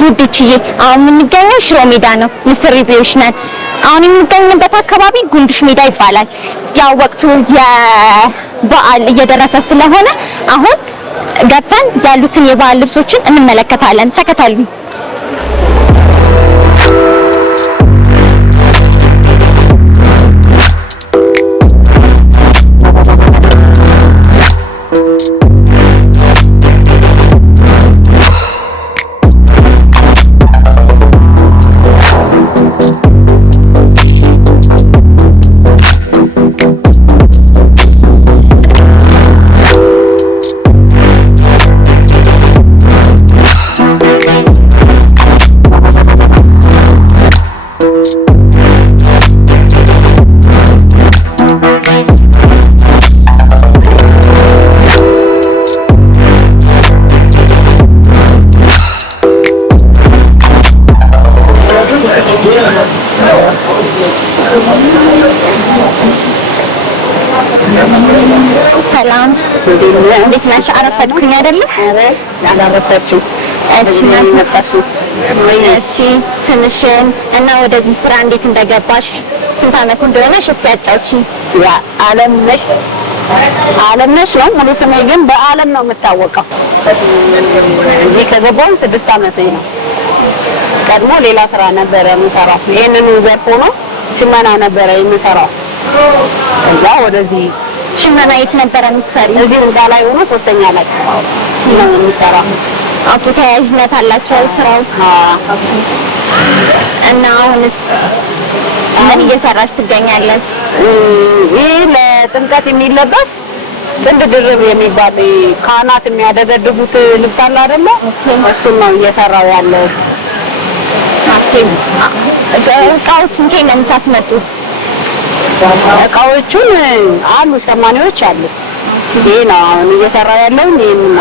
ውድችዬ አሁን የምንገኘው ሽሮ ሜዳ ነው። ምስር ቤቶች ነን። አሁን የምንገኝበት አካባቢ ጉንዱሽ ሜዳ ይባላል። ያው ወቅቱ የበዓል እየደረሰ ስለሆነ አሁን ገብተን ያሉትን የበዓል ልብሶችን እንመለከታለን። ተከተሉኝ። ሰላም እንዴት ነሽ? አረፈድኩኝ አይደለ? አረ አላረፈድሽም። እሺ መጣሽ? እሺ ስምሽን እና ወደዚህ ስራ እንዴት እንደገባሽ ስንት አመት እንደሆነሽ እስቲ አጫውቺኝ። ያ አለምነሽ ነው ሙሉ ስሜ፣ ግን በአለም ነው የምታወቀው። እዚህ ከገባሁ 6 አመት ነው። ቀድሞ ሌላ ስራ ነበረ የምሰራው። ይሄንን ዘርፍ ሆኖ ሽመና ነበረ የምሰራው። እዛ ወደዚህ ሽመና የት ነበረ የምትሰሪው? እዚህ ህንጻ ላይ ሆኖ 3ኛ ላይ ነው የምሰራው። ኦኬ ተያያዥነት አላቸው ስራው? እና አሁንስ ምን እየሰራሽ ትገኛለሽ? ይሄ ለጥምቀት የሚለበስ ጥንድ ድርብ የሚባል ካህናት የሚያደገድጉት ልብስ አለ አይደለ? እሱን ነው እየሰራው ያለው። እቃዎቹን ከየት ነው የምታስመጡት? እቃዎቹን አሉ ሸማኔዎች አሉ። ይሄ ነው አሁን እየሰራ ያለው። ይሄንና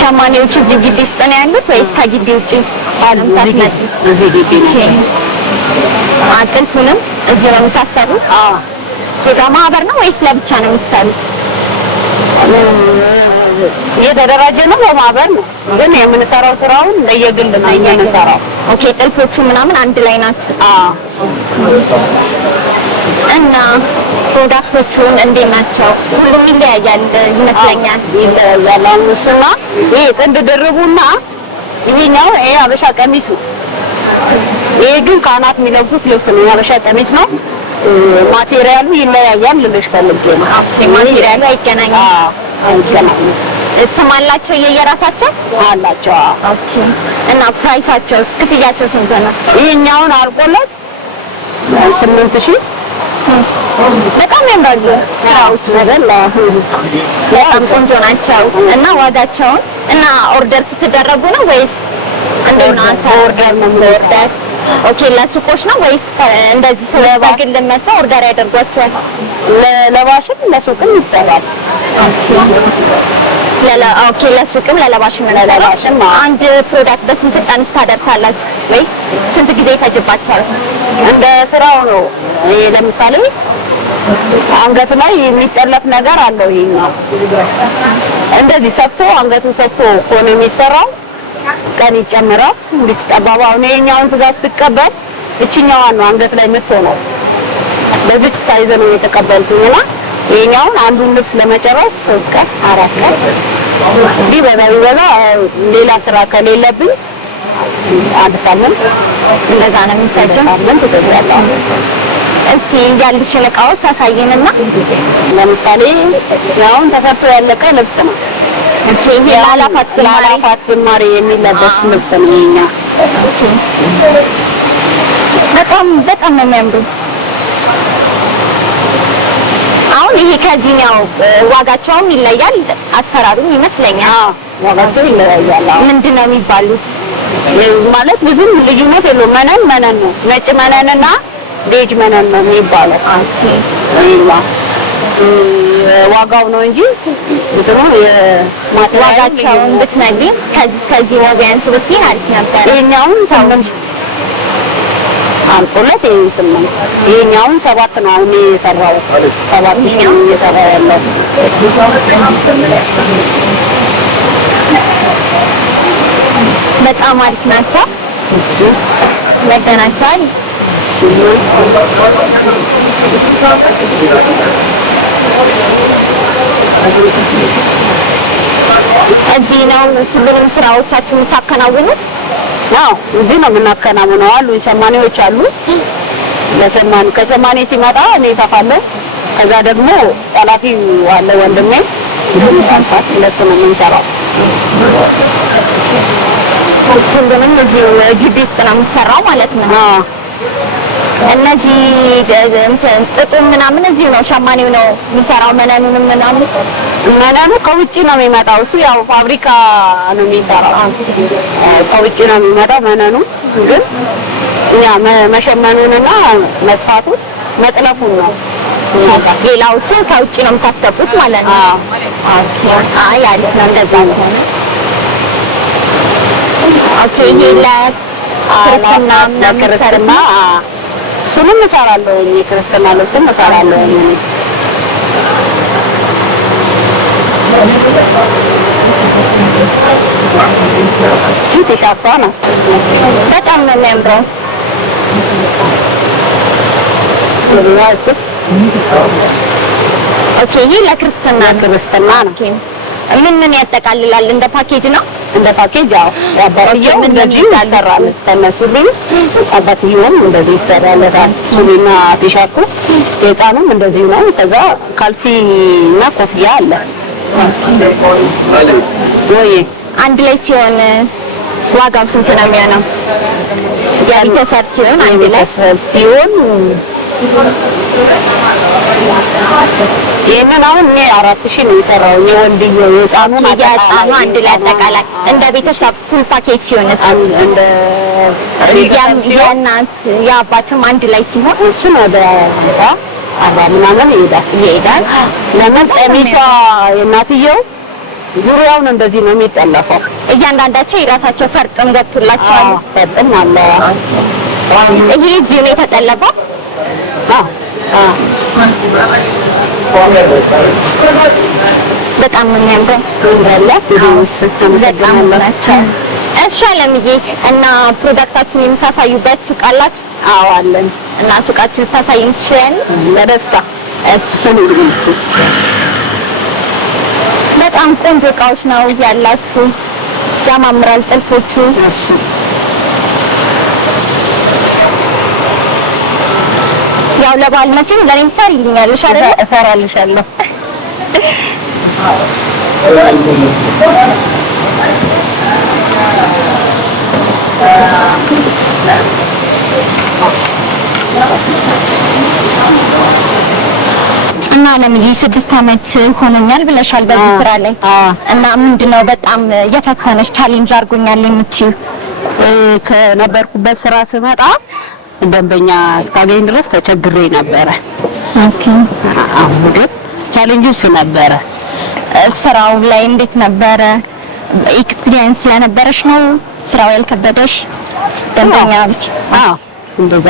ሸማኔዎች እዚህ ግቢ ውስጥ ነው ያሉት ወይስ ከግቢ ውጪ አሉ? ታስመጡት? እዚህ ግቢ ነው። ጥልፉንም እዚህ ነው የምታሰሩት? አዎ። ማህበር ነው ወይስ ለብቻ ነው የምትሰሩት? የተደራጀ ነው በማህበር ነው፣ ግን የምንሰራው ስራውን እንደየግል ነው የምንሰራው። ኦኬ ጥልፎቹ ምናምን አንድ ላይ ናችሁ? አዎ። እና ፕሮዳክቶቹን እንዴት ናቸው? ሁሉም ይለያያል ይመስለኛል። ይለያያል። እሱና ይሄ ጥንድ ድርቡና ይሄኛው ይሄ አበሻ ቀሚሱ፣ ይሄ ግን ካህናት የሚለብሱት ልብስ ነው። አበሻ ቀሚስ ነው። ማቴሪያሉ ይለያያል ልልሽ ፈልጌ ነው። ማቴሪያሉ አይገናኝም? አይገናኝም። ስም አላቸው የየራሳቸው አላቸው? ኦኬ። እና ፕራይሳቸው ክፍያቸው ስንት ነው? ይሄኛውን አልቆለት 8000። በጣም ያምራሉ። በጣም ቆንጆ ናቸው። እና ዋጋቸውን እና ኦርደር ስትደረጉ ነው ወይስ እንዴት ነው? ኦርደር ነው የምንወስደው። ኦኬ ለሱቆች ነው ወይስ እንደዚህ ሰው በግል መጥቶ ኦርደር ያደርጓቸዋል? ለለባሽም ለሱቅም ይሰራል። ኦኬ ለሱቅም ለለባሽም ለለባሽም። አንድ ፕሮዳክት በስንት ቀን ታደርሳላችሁ ወይስ ስንት ጊዜ ይፈጅባችኋል? እንደ ስራው ነው። ይሄ ለምሳሌ አንገት ላይ የሚጠለፍ ነገር አለው። ይሄኛው እንደዚህ ሰፍቶ አንገቱ ሰፍቶ ከሆነ የሚሰራው ቀን ይጨምራል። እንዴት ጠባባው ነው። ይሄኛውን ትእዛዝ ሲቀበል እቺኛዋን ነው አንገት ላይ የምትሆነው። በዚች ሳይዝ ነው የተቀበልኩኝና ይሄኛውን አንዱን ልብስ ለመጨረስ 3 ቀን 4 ቀን ቢበዛ ሌላ ስራ ከሌለብኝ 1 ሳምንት እንደዛ ነው የሚፈጀው። እስቲ ያሉሽን እቃዎች አሳየንና ለምሳሌ ያውን ተሰርቶ ያለቀ ልብስ ነው። ኦኬ ይሄ ለአላፋት ዝማሬ የሚለበስ ልብስ ነው። ይሄኛ በጣም ነው የሚያምሩት። አሁን ይሄ ከዚህኛው ዋጋቸውም ይለያል፣ አሰራሩም ይመስለኛል። ዋጋቸው ይለያያል። ምንድነው የሚባሉት? ማለት ብዙም ልዩነት የለውም። መነን ነው። ነጭ መነንና ቤጅ መነን ነው የሚባለው። ኦኬ ዋጋው ነው እንጂ እንትኑ ዋጋቸውን ብትነግሪኝ ከዚህ ነው ቢያንስ ብትይ አሪፍ ነበር። ይሄኛውን 8 አልቆለት ይሄ 8 ይሄኛውን 7 ነው አሁን የሰራው 7 ነው የሰራው ያለው በጣም አሪፍ ናቸው። ለገናቸዋል እዚህ ነው ሁሉንም ስራዎቻችሁን የምታከናውኑት? አዎ እዚህ ነው የምናከናውነው። አሉ ሸማኔዎች አሉ። ለሸማኔ ከሸማኔ ሲመጣ እኔ እሰፋለሁ። ከዛ ደግሞ ኃላፊው አለ ወንድሜ ሁለት ነው የምንሰራው። ሁሉንም እዚህ ግቢ ውስጥ ነው የምትሰራው ማለት ነው? አዎ እነዚህ ጥጡ ምናምን እዚህ ነው ሸማኔው ነው የሚሰራው? መነኑንም ምናምን መነኑ ከውጪ ነው የሚመጣው። እሱ ያው ፋብሪካ ነው የሚሰራው። ከውጪ ነው የሚመጣው መነኑ። ግን እኛ መሸመኑንና መስፋቱን መጥለፉን ነው። ሌላዎችን ከውጪ ነው የምታስገቡት ማለት ነው? ኦኬ። አይ አሪፍ ነው እንደዛ ነው። ኦኬ። ለክርስትና እሱንም እሰራለሁ። የክርስትና ልብስም እሰራለሁ። ቲሸርቷ ነው በጣም ነው የሚያምረው። ኦኬ። ይሄ ለክርስትና ነው። ምን ያጠቃልላል? እንደ ፓኬጅ ነው? እንደ ፓኬጅ ያው ያባረየው እንደዚህ ይሰራል። ተነሱልኝ አባትየውም እንደዚህ ይሰራለታል። ሱሪና ቲሸርቱ የህፃኑም እንደዚህ ነው። ከዛ ካልሲና ኮፍያ አለ። ወይ አንድ ላይ ሲሆን ዋጋው ስንት ነው የሚሆነው? የቤተሰብ ሲሆን አንድ ላይ ሲሆን ይሄንን አሁን እኔ 4000 ነው የሰራው። የወንድየው የህፃኑ አንድ ላይ አጠቃላይ እንደ ቤተሰብ ፉል ፓኬጅ ሲሆን እንደ የእናት የአባትም አንድ ላይ ሲሆን እሱ ነው አባ ምናምን ይሄዳል። ለምን ቀሚሷ የእናትየው ዙሪያውን እንደዚህ ነው የሚጠለፈው። እያንዳንዳቸው የራሳቸው ፈርጥም ገብቶላቸዋል። ፈርጥም አለ። ይሄ እዚህ ነው የተጠለፈው? በጣም ነው የሚያምረው። እሺ አለምዬ፣ እና ፕሮዳክታችሁን የምታሳዩበት ሱቅ አላችሁ? አዎ አለን። እና ሱቃችሁ ልታሳይን ትችያለሽ? በደስታ። በጣም ቆንጆ እቃዎች ነው ያላችሁ። ያማምራል ጥልፎቹ። ያው ለበዓል መቼም ለኔም ትሰሪልኛለሽ አይደል? እሰራልሻለሁ። እና ለምዬ 6 አመት ሆኖኛል ብለሻል በዚህ ስራ ላይ እና ምንድነው በጣም የፈተነሽ ቻሌንጅ አድርጎኛል የምትይው? ከነበርኩበት ስራ ስመጣ ደንበኛ እስካገኝ ድረስ ተቸግሬ ነበረ። ኦኬ። አሁን ግን ቻሌንጁ እሱ ነበረ። ስራው ላይ እንዴት ነበረ? ኤክስፒሪየንስ ስለነበረሽ ነው ስራው ያልከበደሽ? ደንበኛ ብቻ? አዎ እንደዛ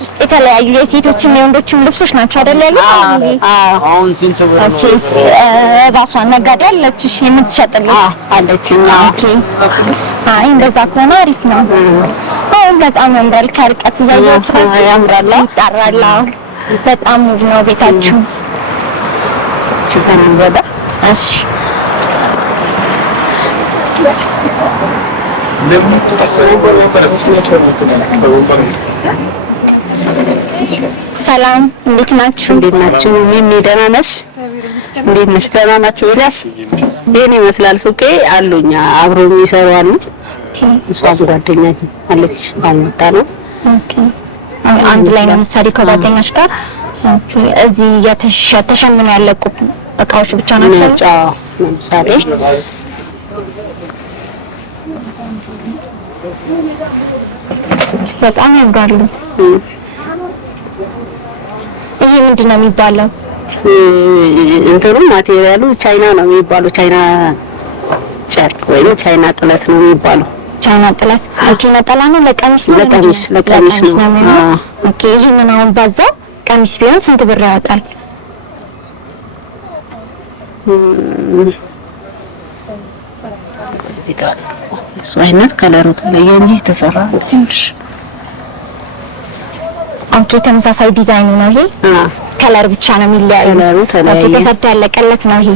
ውስጥ የተለያዩ የሴቶችም የወንዶችም ልብሶች ናቸው አይደል ያሉት? አሁን ስንት ብር ነው? ኦኬ። ራሷን ነጋዴ አለችሽ የምትሸጥልሽ? አለችኝ። ኦኬ። አይ እንደዛ ከሆነ አሪፍ ነው። አሁን በጣም ያምራል። ከርቀት እያየሁት ያምራል፣ ይጣራል። በጣም ውብ ነው ቤታችሁ። ችግር ወደ እሺ ሰላም፣ እንዴት ናችሁ? እንዴት ናችሁ? ምን ደህና ነሽ? እንዴት ነሽ? ደህና ናችሁ? ወዲያስ ይሄን ይመስላል ሱቄ። አሉኛ አብሮ የሚሰሩ አሉ። እሷም ጓደኛ አለች ባልመጣ ነው። ኦኬ። አንድ ላይ ነው የምትሰሪው ከጓደኛሽ ጋር? ኦኬ። እዚህ የተሸመኑ ያለቁ እቃዎች ብቻ ናቸው? ለምሳሌ በጣም ያምራሉ። ይሄ ምንድን ነው የሚባለው? እንትኑ ማቴሪያሉ ቻይና ነው የሚባለው። ቻይና ጨርቅ ወይም ቻይና ጥለት ነው የሚባለው። ነጥላት። ኦኬ ነጠላ ነው ለቀሚስ ነው? ለቀሚስ ነው። ኦኬ ይሄንን አሁን ባዛው ቀሚስ ቢሆን ስንት ብር ያወጣል? አይነት ከለሩ ተለየ እንጂ ተሰራ። ኦኬ ተመሳሳይ ዲዛይን ነው ይሄ? ከለር ብቻ ነው የሚለያየው። ከለሩ ተለያየ። ኦኬ ተሰርቶ ያለቀለት ነው ይሄ?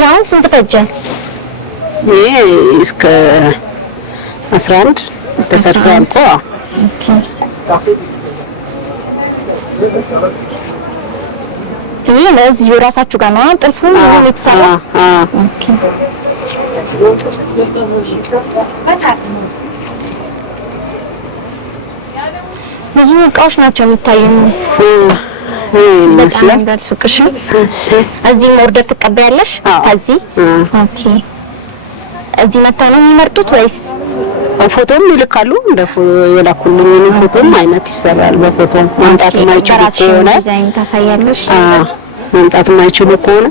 ያው ስንት ፈጀ? ይሄ እስከ 11 ተሰርቶ አልቆ። ኦኬ ይሄ ለዚህ ራሳችሁ ጋር ነው ጥልፉ የተሰራ? ኦኬ ብዙ እቃዎች ናቸው የሚታዩኝ። በጣም በሱቅሽ እዚህ ኦርደር ትቀበያለሽ? ከዚህ ኦኬ። እዚህ መጥተው ነው የሚመርጡት ወይስ ፎቶም ይልካሉ? እንደ የላኩልኝ ፎቶም አይነት ይሰራል። በፎቶ ማምጣት የማይችሉ ከሆነ ዲዛይን ታሳያለሽ? ማምጣት የማይችሉ ከሆነ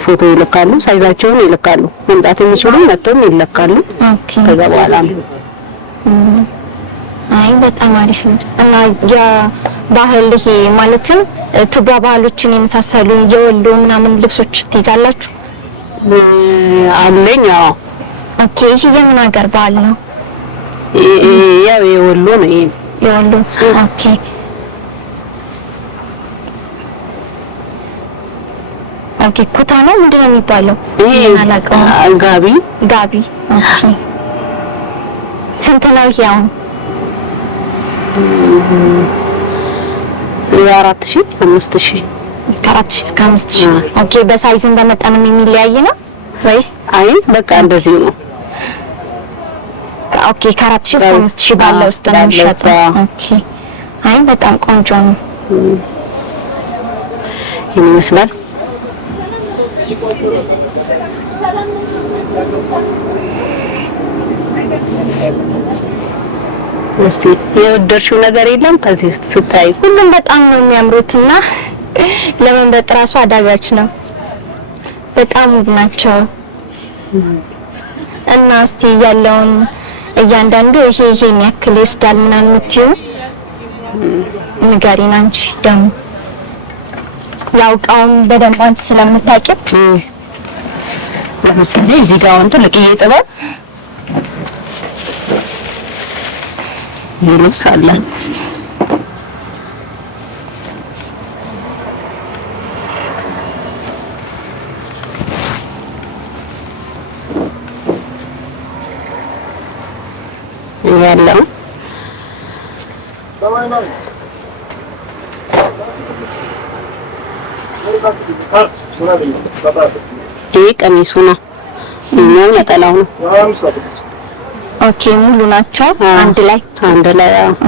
ፎቶ ይልካሉ፣ ሳይዛቸውን ይልካሉ። ማምጣት የሚችሉ መጥተው ይልካሉ። ኦኬ ከዛ በኋላ ነው። አይ በጣም አሪፍ ነው። እና የባህል ይሄ ማለትም ቱባ ባህሎችን የመሳሰሉ የወሎ ምናምን ልብሶች ትይዛላችሁ? አለኝ። አዎ። ኦኬ ይሄ የምን ሀገር ባህል ነው? ያው የወሎ ነው። ይሄ የወሎ። ኦኬ ኦኬ ኩታ ነው ምንድን ነው የሚባለው? ይሄ ጋቢ። ጋቢ። ኦኬ ስንት ነው ይሄ አሁን? 4000 5000 እስከ 4000 እስከ 5000። ኦኬ በሳይዝ እንደመጠንም የሚለያይ ነው ወይስ? አይ በቃ እንደዚህ ነው። ኦኬ ከ4000 እስከ 5000 ባለው ውስጥ ነው የሚሸጠው። ኦኬ አይ በጣም ቆንጆ ነው። ይሄን ይመስላል። እስቲ የወደድሽው ነገር የለም ከዚህ ውስጥ ስታይ? ሁሉም በጣም ነው የሚያምሩትና ለመምረጥ ራሱ አዳጋች ነው። በጣም ውብ ናቸው። እና እስቲ ያለውን እያንዳንዱ ይሄን ያክል ይወስዳል ምናምን የምትይው ንገሪን አንቺ ደግሞ ያው እቃውን በደንብ አንቺ ስለምታውቂው። ለምሳሌ እዚህ ጋር አሁን ትልቅዬ ጥበብ ልብስ አለ። ያለው ይሄ ቀሚሱ ነው። ይሄኛው ነጠላው ነው። ኦኬ ሙሉ ናቸው አንድ ላይ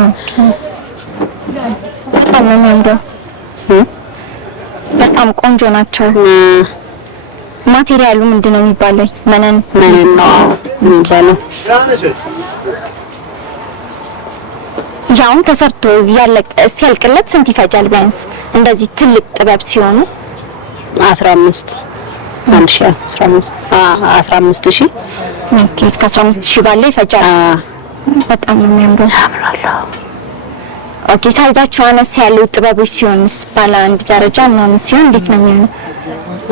ኦኬ። በጣም ነው የሚያምረው። በጣም ቆንጆ ናቸው። ማቴሪያሉ ምንድነው የሚባለው? መነን ነው የሚባለው። ያው ተሰርቶ ሲያልቅለት ስንት ይፈጃል ቢያንስ? እንደዚህ ትልቅ ጥበብ ሲሆኑ 15 15000 ኦኬ እስከ 15000 ባለው ይፈጃል። በጣም ነው የሚያምረው። ኦኬ ሳይዛቸው አነስ ያሉ ጥበቦች ሲሆንስ ባለ አንድ ደረጃ ምናምን ሲሆን እንዴት ነው የሚሆነው?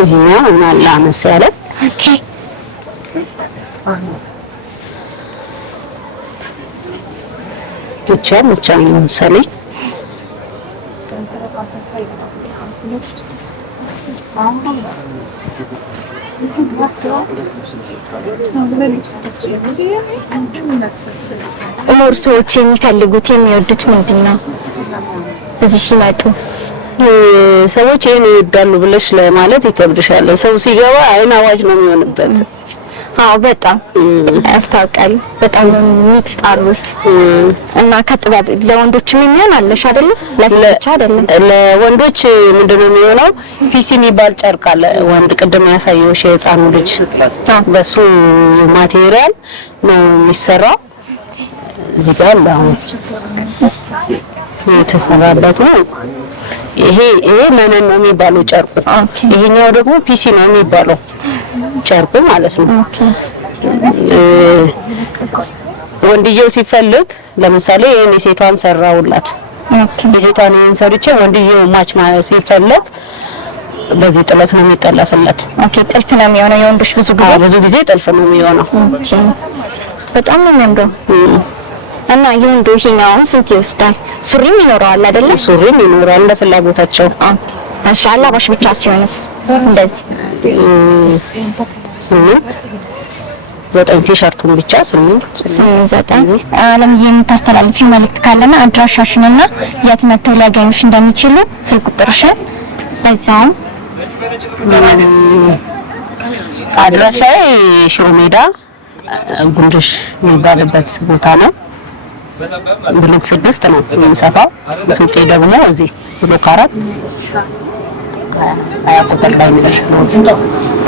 ይሄኛው ምናለ አነስ ያለ ኦኬ ብቻ ነው ለምሳሌ ሞር ሰዎች የሚፈልጉት የሚወዱት ምንድን ነው? እዚህ ሲመጡ ሰዎች ይሄን ይወዳሉ ብለሽ ለማለት ይከብድሻል። ሰው ሲገባ አይን አዋጅ ነው የሚሆንበት። አዎ በጣም ያስታውቃል። በጣም የሚጣሩት እና ከጥበብ ለወንዶችም የሚሆን አለሽ አይደል? ለሴቶች አይደለም። ለወንዶች ምንድነው የሚሆነው? ፒሲ የሚባል ጨርቅ አለ። ወንድ ቅድም ያሳየውሽ የህፃኑ ልጅ በሱ ማቴሪያል ነው የሚሰራው። እዚህ ጋር አሁን የተሰራበት ነው። ይሄ መነን ነው የሚባለው ጨርቁ። ይሄኛው ደግሞ ፒሲ ነው የሚባለው ጨርቁ ማለት ነው። ወንድየው ሲፈልግ ለምሳሌ እኔ ሴቷን ሰራውላት የሴቷን ሰርቼ ወንድየው ማች ማለት ሲፈልግ በዚህ ጥለት ነው የሚጠለፍለት። ጥልፍ ነው የሚሆነው የወንዶች ብዙ ጊዜ ጥልፍ ነው የሚሆነው። በጣም ነው የሚያምረው። እና የወንዱ ይሄኛውን ስንት ይወስዳል? ሱሪም ይኖረዋል አይደለ? ሱሪም ይኖራል እንደ ፍላጎታቸው። እሺ አላባሽ ብቻ ሲሆንስ እንደዚህ 9 ቲሸርቱን ብቻ 9 አለምዬ የምታስተላልፊው መልእክት ካለና አድራሻሽንና የት መተው ሊያገኙሽ እንደሚችሉ ስልክ ቁጥርሽን በዛውም። አድራሻዬ ሽሮ ሜዳ ጉንድሽ የሚባልበት ቦታ ነው። ብሎክ 6 ነው የሚሰፋው። ሱቄ ደግሞ እዚህ ብሎክ 4 ቁጥር ላይ ነው።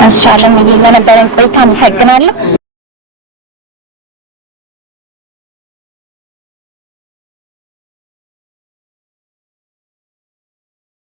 እሺ አለምዬ ለነበረን ቆይታ አመሰግናለሁ።